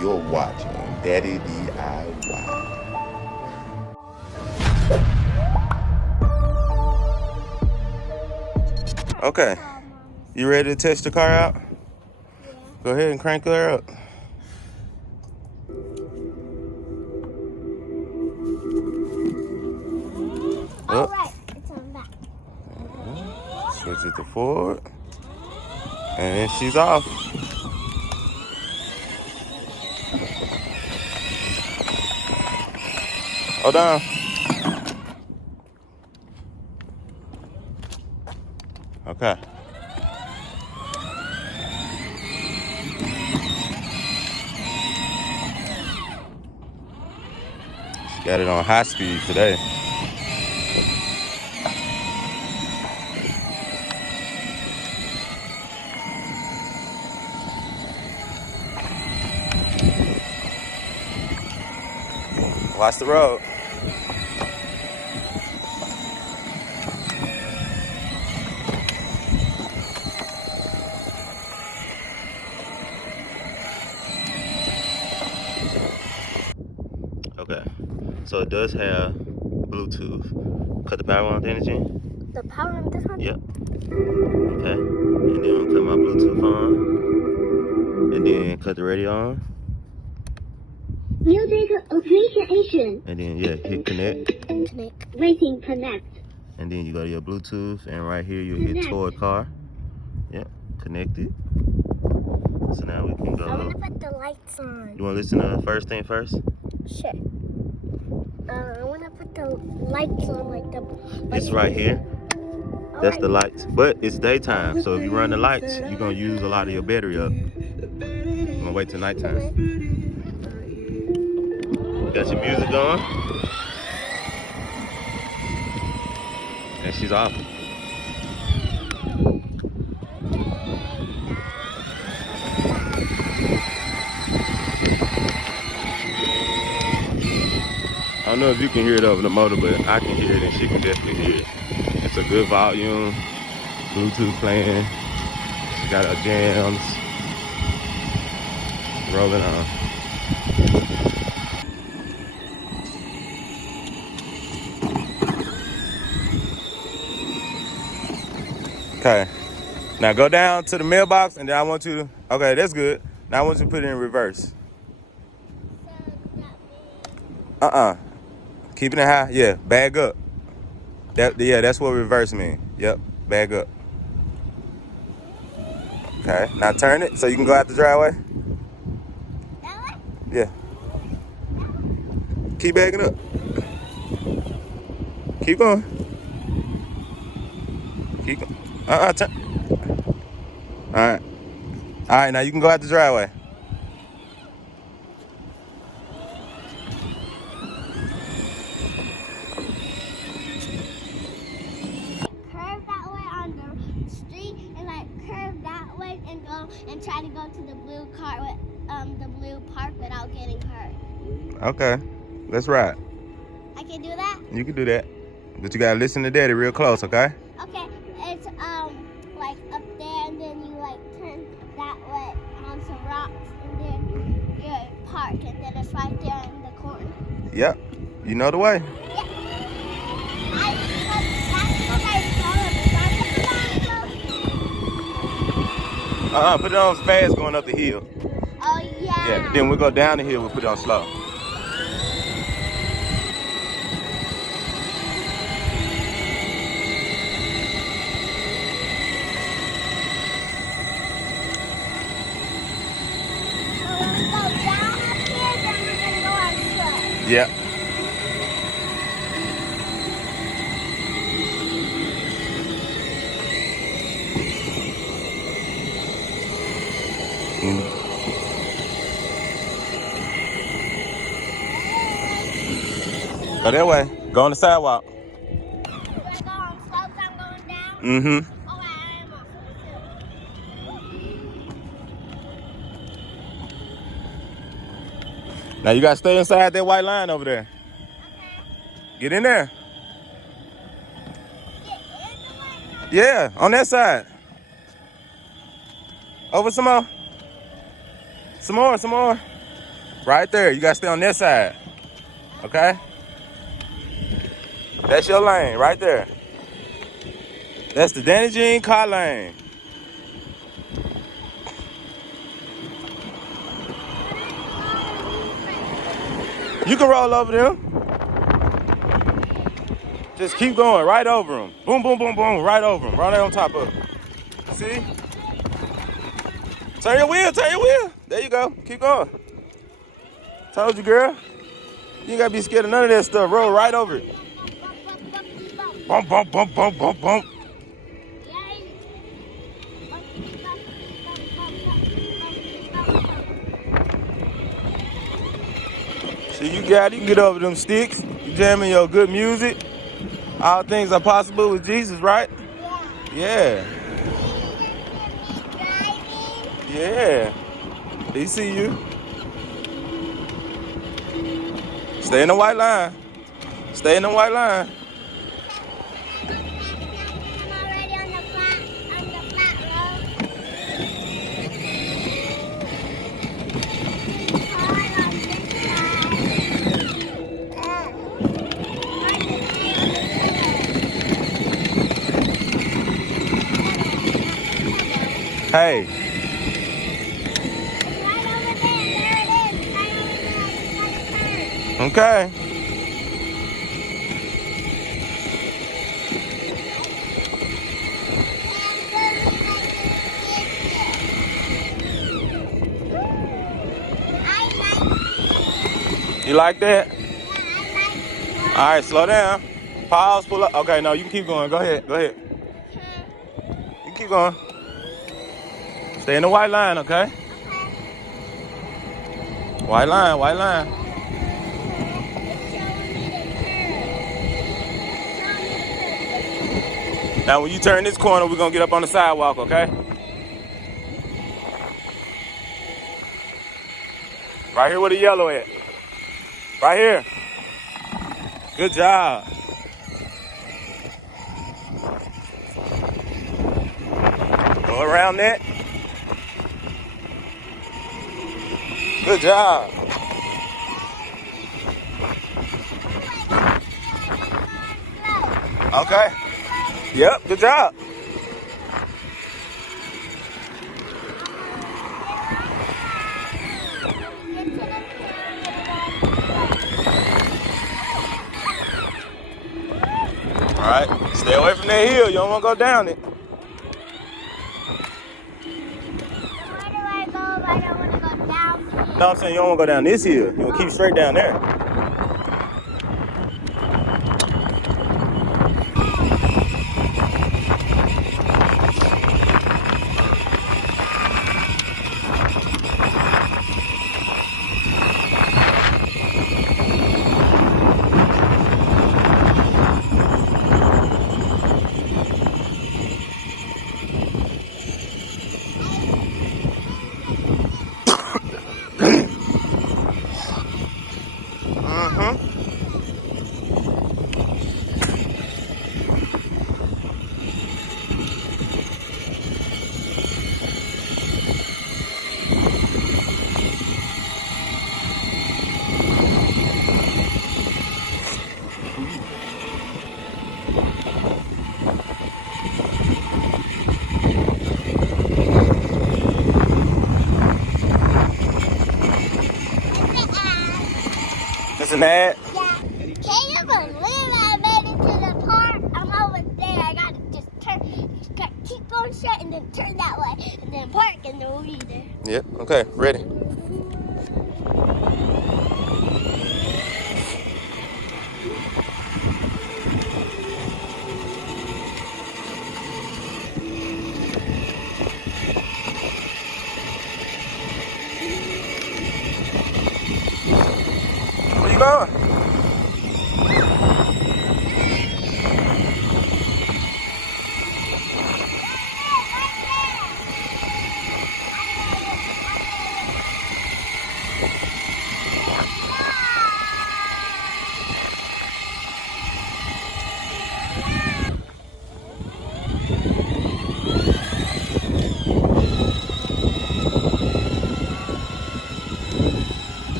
You're watching Daddy DIY. Okay, you ready to test the car out? Yeah. Go ahead and crank her up. All right, it's on back. Switch it to forward. And she's off. Hold on. Okay. She got it on high speed today. Watch the road. Okay, so it does have Bluetooth. Cut the power on the energy. The power on this one? Yep. Okay, and then cut my Bluetooth on. And then cut the radio on. Music appreciation. And then, yeah, hit connect. Connect. Waiting connect. And then you go to your Bluetooth, and right here you hit toy car. Yep, connected. So now we can go. I want to put the lights on. You want to listen to first thing first? Sure. I want to put the lights on like the. It's right here. That's right. the lights. But it's daytime, so if you run the lights, you're going to use a lot of your battery up. I'm going to wait till nighttime. Got your music going. And she's off. I don't know if you can hear it over the motor, but I can hear it and she can definitely hear it. It's a good volume, Bluetooth playing. She got her jams. Rolling on. Okay, now go down to the mailbox and then I want you to, okay, that's good. Now I want you to put it in reverse. Keeping it high, yeah, bag up. Yeah, that's what reverse means. Yep, bag up. Okay, now turn it so you can go out the driveway. That way? Yeah. Keep bagging up. Keep going. Keep going. Turn. All right. All right, now you can go out the driveway. Curve that way on the street and like curve that way and go and try to go to the blue car with the blue park without getting hurt. Okay, let's ride. I can do that? You can do that, but you gotta listen to Daddy real close, okay? Okay, it's like up there and then you like turn that way on some rocks and then you park and then it's right there in the corner. Yep, you know the way. Yeah. That's what I Put it on fast going up the hill. Oh yeah. Yeah, then we'll go down the hill, we'll put it on slow. Yeah. Go that way. Go on the sidewalk. We're going slopes, I'm going down. Mm-hmm. Oh, I am on. Now you gotta stay inside that white line over there. Okay. Get in there. Get in the white line. Yeah, on that side. Over some more. some more, some more. Right there. You gotta stay on that side. Okay? That's your lane right there. That's the Danny Jean car lane. You can roll over them. Just keep going right over them. Boom, boom, boom, boom. Right over them. Right on top of them. See? Turn your wheel. Turn your wheel. There you go. Keep going. Told you, girl. You ain't gotta be scared of none of that stuff. Roll right over it. Bump, bump, bump, bump, bump, bump. See, you got it. You can get over them sticks. You jamming your good music. All things are possible with Jesus, right? Yeah. Yeah. He see you. Stay in the white line. Stay in the white line. I'm already on the flat road. Hey. It's right over there. There it is. It's right over there. I just got a turn. Okay. You like that? All right, slow down. Pause, pull up. Okay, no, you can keep going. Go ahead. Go ahead. You can keep going. Stay in the white line, okay? White line, white line. Now, when you turn this corner, we're going to get up on the sidewalk, okay? Right here where the yellow at. Right here. Good job. Go around that. Good job. Okay. Yep, good job. All right, stay away from that hill. You don't want to go down it. Where do I go if I don't want to go down here? No, I'm saying you don't want to go down this hill. You want to keep straight down there. It's an ad. Yeah. Can you believe I made it to the park? I'm over there. I gotta just keep going straight and then turn that way and then park and then we'll be there. Yep, okay, ready. Where you going?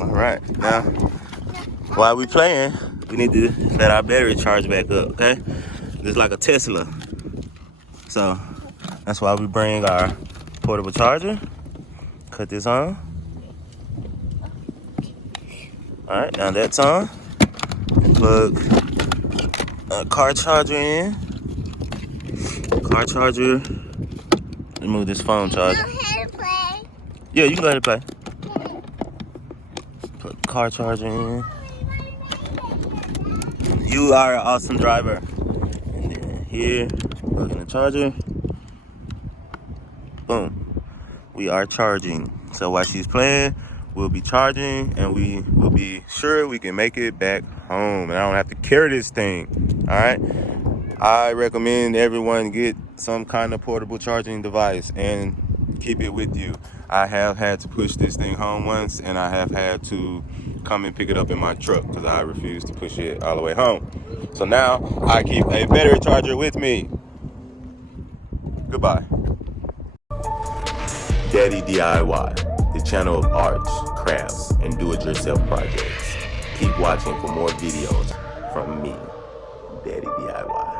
All right, now while we playing, we need to let our battery charge back up, okay? Just like a Tesla. So that's why we bring our portable charger. Cut this on. All right, now that's on. Plug a car charger in. Car charger. Remove this phone charger. Play. Yeah, you can go ahead and play. Put the car charger in. You are an awesome driver. And then here, plug in the charger. Boom. We are charging. So while she's playing, we'll be charging and we will be sure we can make it back home. And I don't have to carry this thing. All right. I recommend everyone get some kind of portable charging device and keep it with you. I have had to push this thing home once, and I have had to come and pick it up in my truck because I refuse to push it all the way home. So now I keep a battery charger with me. Goodbye. Daddy DIY, the channel of arts, crafts, and do-it-yourself projects. Keep watching for more videos from me, Daddy DIY.